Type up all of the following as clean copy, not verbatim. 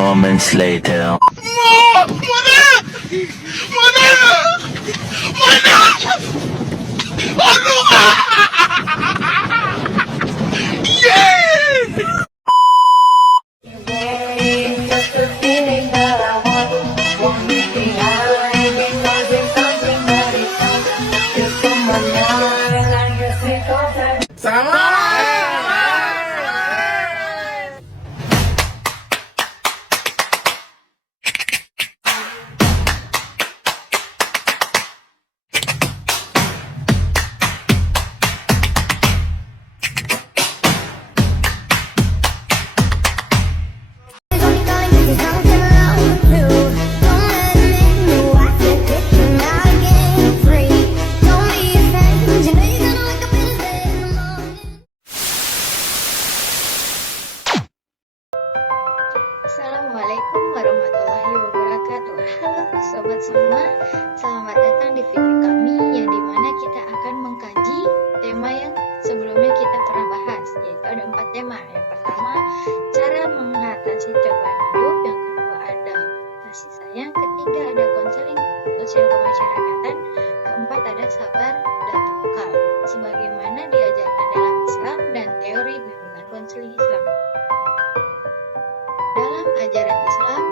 moments later. Assalamualaikum warahmatullahi wabarakatuh. Halo sobat semua, selamat datang di video kami yang dimana kita akan mengkaji tema yang sebelumnya kita pernah bahas, yaitu ada 4 tema. Yang pertama, cara mengatasi cobaan hidup. Yang kedua ada kasih sayang. Ketiga ada konseling sosial kemasyarakatan. Keempat ada sabar dan tawakal, sebagaimana diajarkan dalam Islam dan teori bimbingan konseling Islam. Dalam ajaran Islam,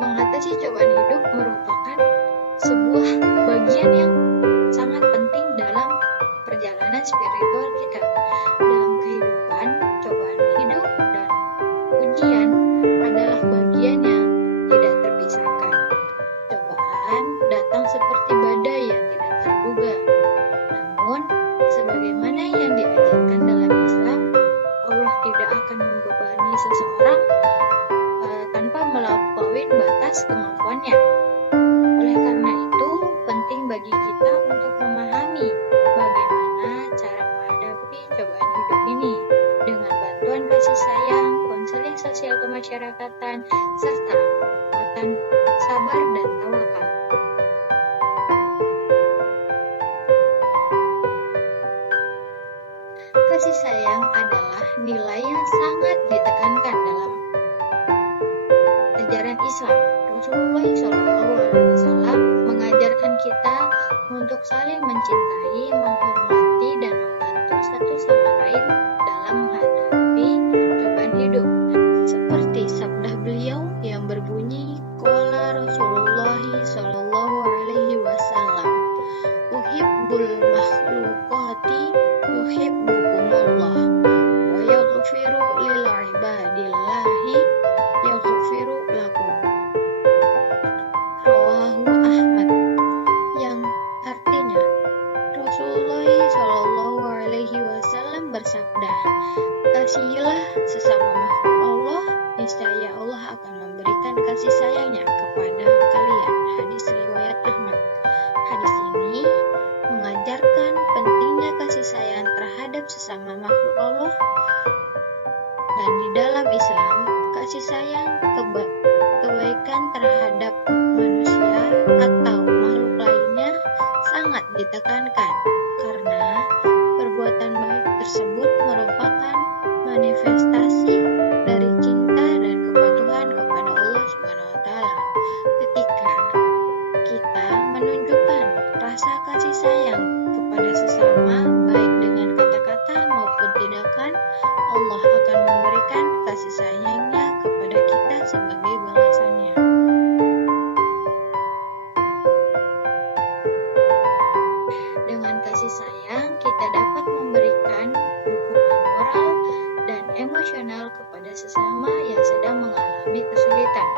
mengatasi cobaan hidup merupakan sebuah bagian yang sangat penting dalam perjalanan spiritual kita. Dalam kehidupan, cobaan hidup dan ujian adalah bagian yang tidak terpisahkan. Cobaan datang seperti badai yang tidak terduga. Namun, sebagaimana yang diajarkan dalam Islam, Allah tidak akan membebani seseorang tanpa melampaui batas kemampuannya. Oleh karena itu, penting bagi kita untuk memahami bagaimana cara menghadapi cobaan hidup ini dengan bantuan kasih sayang, konseling sosial kemasyarakatan, serta kekuatan sabar dan tawakal. Kasih sayang adalah nilai yang sangat ditekankan dalam ajaran Islam. Rasulullah SAW mengajarkan kita untuk saling mencintai, menghormati, dan membantu satu sama lain dalam menghadapi cobaan hidup. Seperti sabda beliau yang berbunyi, qala Rasulullah SAW, uhibbul makhluqati yuhibbukumullah wa yaghfiru lil ibadillahi yaghfiru lakum. Rawahu Ahmad, yang artinya Rasulullah SAW bersabda, kasihilah sesama makhluk Allah, niscaya Allah akan memberikan kasih sayangnya kepada kalian. Hadis riwayat Ahmad. Hadis ini mengajarkan pentingnya kasih sayang terhadap sesama makhluk Allah, dan di dalam Islam, kasih sayang kebaikan terhadap manusia atau makhluk lainnya sangat ditekankan, karena perbuatan baik tersebut merupakan manifestasi dari cinta dan kepatuhan kepada Allah SWT. Ketika kita menunjukkan rasa kasih sayang kepada sesama, baik dengan kata-kata maupun tindakan, Allah akan memberikan kasih sayangnya kepada kita sebagai balasannya. Dengan kasih sayang, kita dapat memberikan dukungan moral dan emosional kepada sesama yang sedang mengalami kesulitan.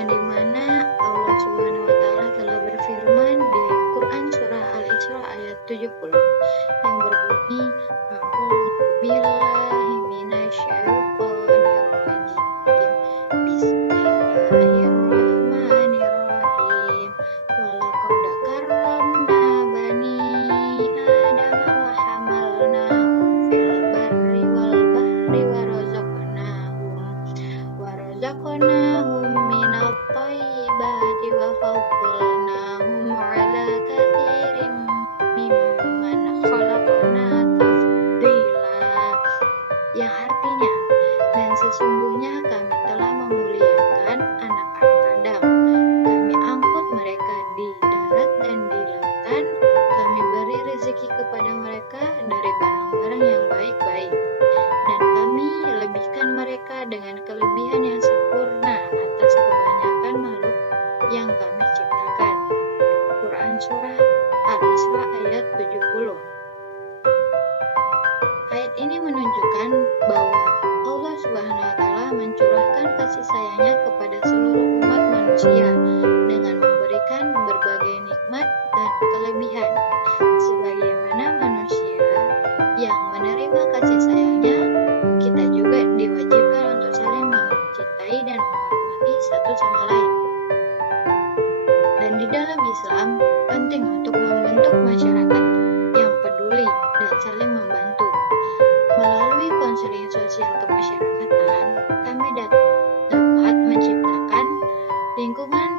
Dan di mana Allah SWT telah berfirman di Quran surah Al-Isra ayat 70 yang berbunyi, a'udzu billahi minasyaitonir rajim, bismillahirrahmanirrahim, walaqad karramna bani adama wa hamalnahum fil barri wal bahri wa razaqnahum minat thayyibati wa faddalnahum ala katsirin mimman khalaqna tafdila, yang artinya, dan sesungguhnya kami telah memuliakan yang kami ciptakan. Quran Surah Al-Isra ayat 70. Ayat ini menunjukkan bahwa Allah Subhanahu wa Ta'ala mencurahkan kasih sayangnya kepada seluruh umat manusia dengan memberikan berbagai nikmat dan kelebihan. Sebagaimana manusia yang menerima kasih sayangnya, kita juga diwajibkan untuk saling mencintai dan menghormati satu sama lain. Dan di dalam Islam, penting untuk membentuk masyarakat yang peduli dan saling membantu. Melalui konseling sosial kemasyarakatan, kami dapat menciptakan lingkungan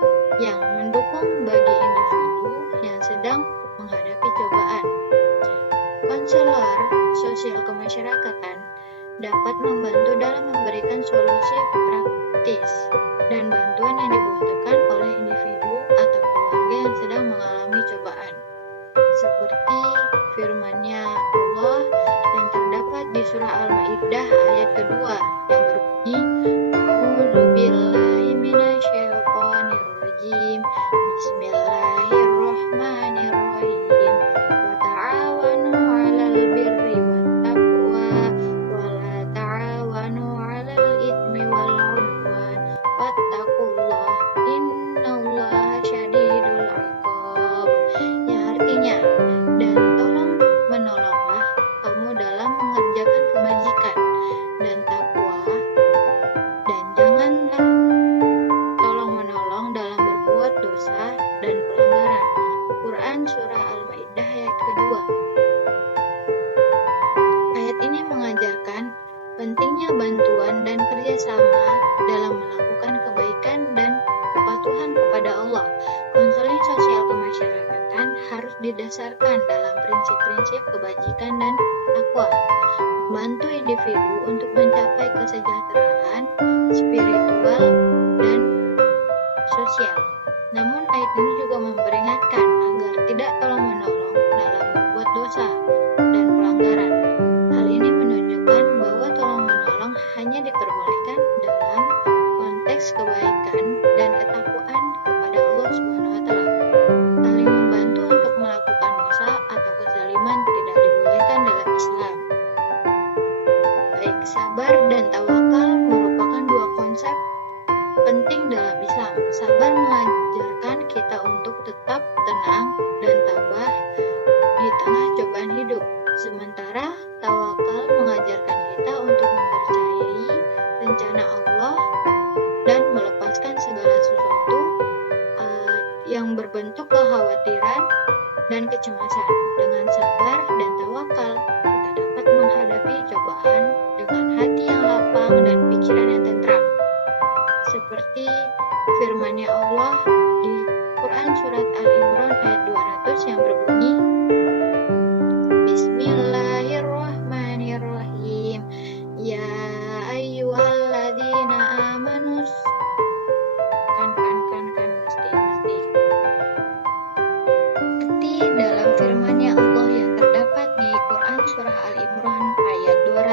yang mendukung bagi individu yang sedang menghadapi cobaan. Konselor sosial kemasyarakatan dapat membantu dalam memberikan solusi praktis dan bantuan yang dibutuhkan oleh individu atau keluarga yang sedang mengalami cobaan. Seperti firman-Nya Allah yang terdapat di surah Al-Maidah ayat kedua yang berbunyi, A'udzubillahi minasyaitonirrajim. Bismillahirrahmanirrahim. Wa ta'awanu 'alal birri wattaqwa wa la ta'awanu 'alal itsmi wal 'udwan wattaqullah innallaha syadidul 'iqab. Yang artinya, dan tolong menolonglah kamu dalam mengerjakan kebajikan dan takwa, dan janganlah tolong menolong dalam berbuat dosa dan pelanggaran. Quran Surah Al-Maidah ayat kedua. Ayat ini mengajarkan pentingnya bantuan dan kerjasama dalam melakukan kebaikan dan kepatuhan kepada Allah. Konseling sosial kemasyarakatan harus didasarkan dalam prinsip-prinsip kebajikan dan takwa, membantu individu untuk mencapai kesejahteraan spiritual dan sosial. Namun ayat ini juga memperingatkan agar tidak tolong-menolong dalam berbuat dosa dan pelanggaran. Hal ini menunjukkan bahwa tolong-menolong hanya diperbolehkan dalam konteks kebaikan dan ketakwaan kepada Allah Subhanahu wa Ta'ala. Saling membantu untuk melakukan dosa atau kezaliman tidak dibolehkan dalam Islam. Baik, sabar dan tawakal merupakan dua konsep penting dalam Islam. Sabar mengajarkan kita untuk tetap tenang dan tabah di tengah cobaan hidup. Sementara tawakal mengajarkan kita untuk mempercayai rencana Allah dan melepaskan segala sesuatu yang berbentuk kekhawatiran dan kecemasan. Dengan sabar dan tawakal, kita dapat menghadapi cobaan dengan hati yang lapang dan pikiran yang tentram. Seperti firman-Nya Allah di Quran Surat Al-Imran ayat 200 yang berbunyi, Bismillahirrahmanirrahim. Ya ayyuhalladzina amanus mesti seperti dalam firman-Nya Allah yang terdapat di Quran Surah Al-Imran ayat 200,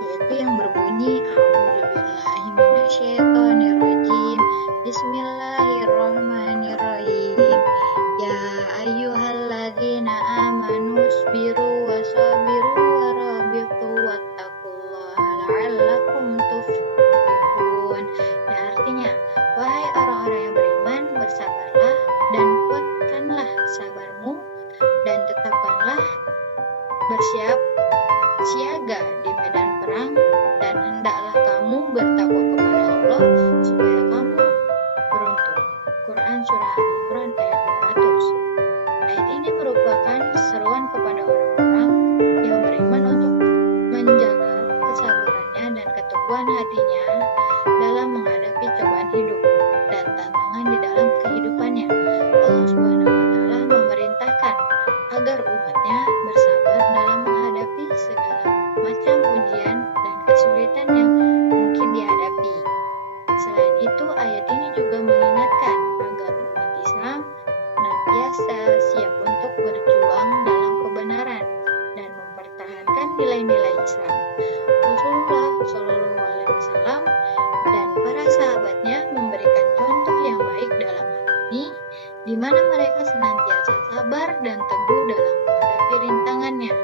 yaitu yang berbunyi, A'udzubillahi minasyaitonirrajim. Bismillahirrahmanirrahim. Ya ayyuhalladzina amanu sabiru wa rabitu wattaqullaha la'allakum tuflihun. Yang artinya, wahai orang-orang yang beriman, bersabarlah dan kuatkanlah sabarmu dan tetapkanlah bersiap siaga di medan perang, dan hendaklah kamu bertakwa kepada Allah supaya kamu beruntung. Quran Surah Al-Imran ayat 200. Ayat ini merupakan seruan kepada orang-orang yang beriman untuk menjaga kesabarannya dan keteguhan hatinya dalam menghadapi cobaan hidup dan tantangan di dalam kehidupannya. Allah Subhanahu wa Ta'ala memerintahkan agar umatnya bersabar dalam menghadapi segala macam ujian dan kesulitan yang mungkin dihadapi. Selain itu, ayat ini juga mengingatkan agar umat Islam senantiasa siap untuk berjuang dalam kebenaran dan mempertahankan nilai-nilai Islam. Rasulullah Shallallahu Alaihi Wasallam di mana mereka senantiasa sabar dan teguh dalam menghadapi rintangannya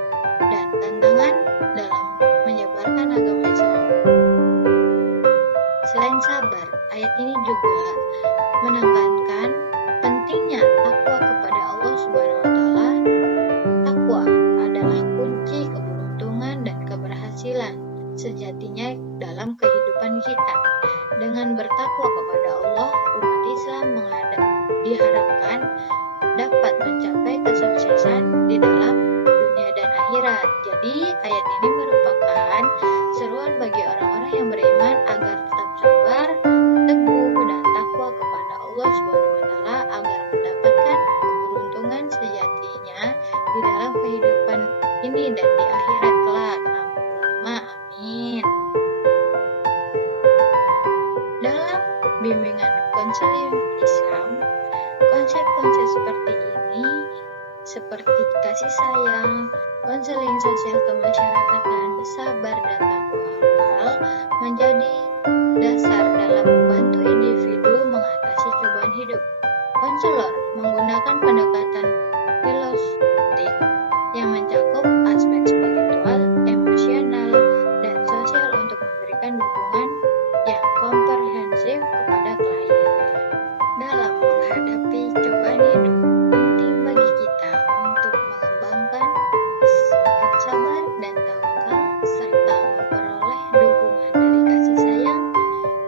dan tantangan dalam menyebarkan agama Islam. Selain sabar, ayat ini juga menekankan pentingnya takwa kepada Allah Subhanahu wa Ta'ala. Takwa adalah kunci keberuntungan dan keberhasilan sejatinya dalam kehidupan kita. Dengan bertakwa kepada Allah, umat Islam diharapkan dapat mencapai kesuksesan di dalam dunia dan akhirat. Jadi, ayat ini merupakan seruan bagi orang-orang yang beriman agar tetap sabar, teguh, dan takwa kepada Allah Subhanahu wa Ta'ala agar mendapatkan keberuntungan sejatinya di dalam kehidupan ini dan di akhirat kelak. Allahumma amin. Dalam bimbingan konseling Islam, konsep-konsep seperti ini seperti kasih sayang, konseling sosial kemasyarakatan, sabar, dan takwa akal menjadi dasar dalam membantu individu mengatasi cobaan hidup. Konselor menggunakan pendekatan filosofi yang mencakup aspek spiritual, emosional, dan sosial untuk memberikan dukungan yang komprehensif kepada klien. Dalam menghadapi cobaan hidup, penting bagi kita untuk mengembangkan sikap sabar dan tawakal serta memperoleh dukungan dari kasih sayang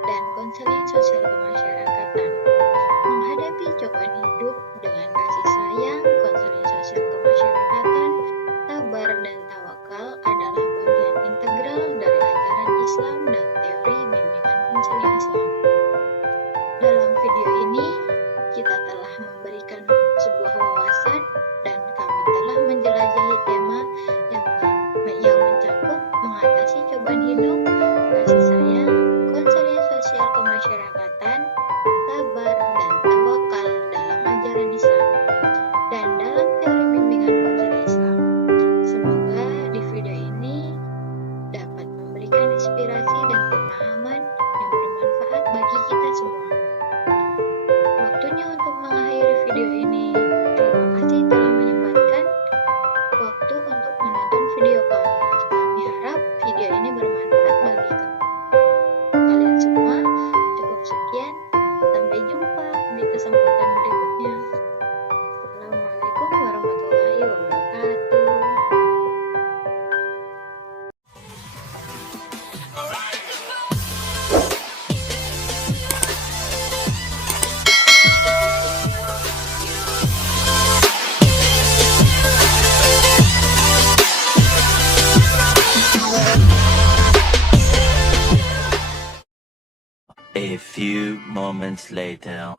dan konseling sosial kemasyarakatan. Menghadapi cobaan hidup dengan kasih sayang, konseling sosial kemasyarakatan, sabar, dan tawakal adalah bagian integral dari ajaran Islam dan teori bimbingan konseling Islam. Dalam video ini, kita telah memberikan sebuah wawasan dan kami telah menjelajahi tema yang mencakup mengatasi cobaan hidup, kasih sayang, konseling sosial kemasyarakatan, sabar, dan tawakal dalam ajaran Islam dan dalam teori bimbingan konseling Islam. Semoga di video ini dapat memberikan inspirasi dan pemahaman yang bermanfaat bagi kita semua. Waktunya untuk mengakhiri video ini. Terima kasih telah menyempatkan waktu untuk menonton video kami. Kami harap video ini bermanfaat bagi kalian semua. Cukup sekian. Sampai jumpa di kesempatan berikutnya. Assalamualaikum warahmatullahi wabarakatuh. A few moments later.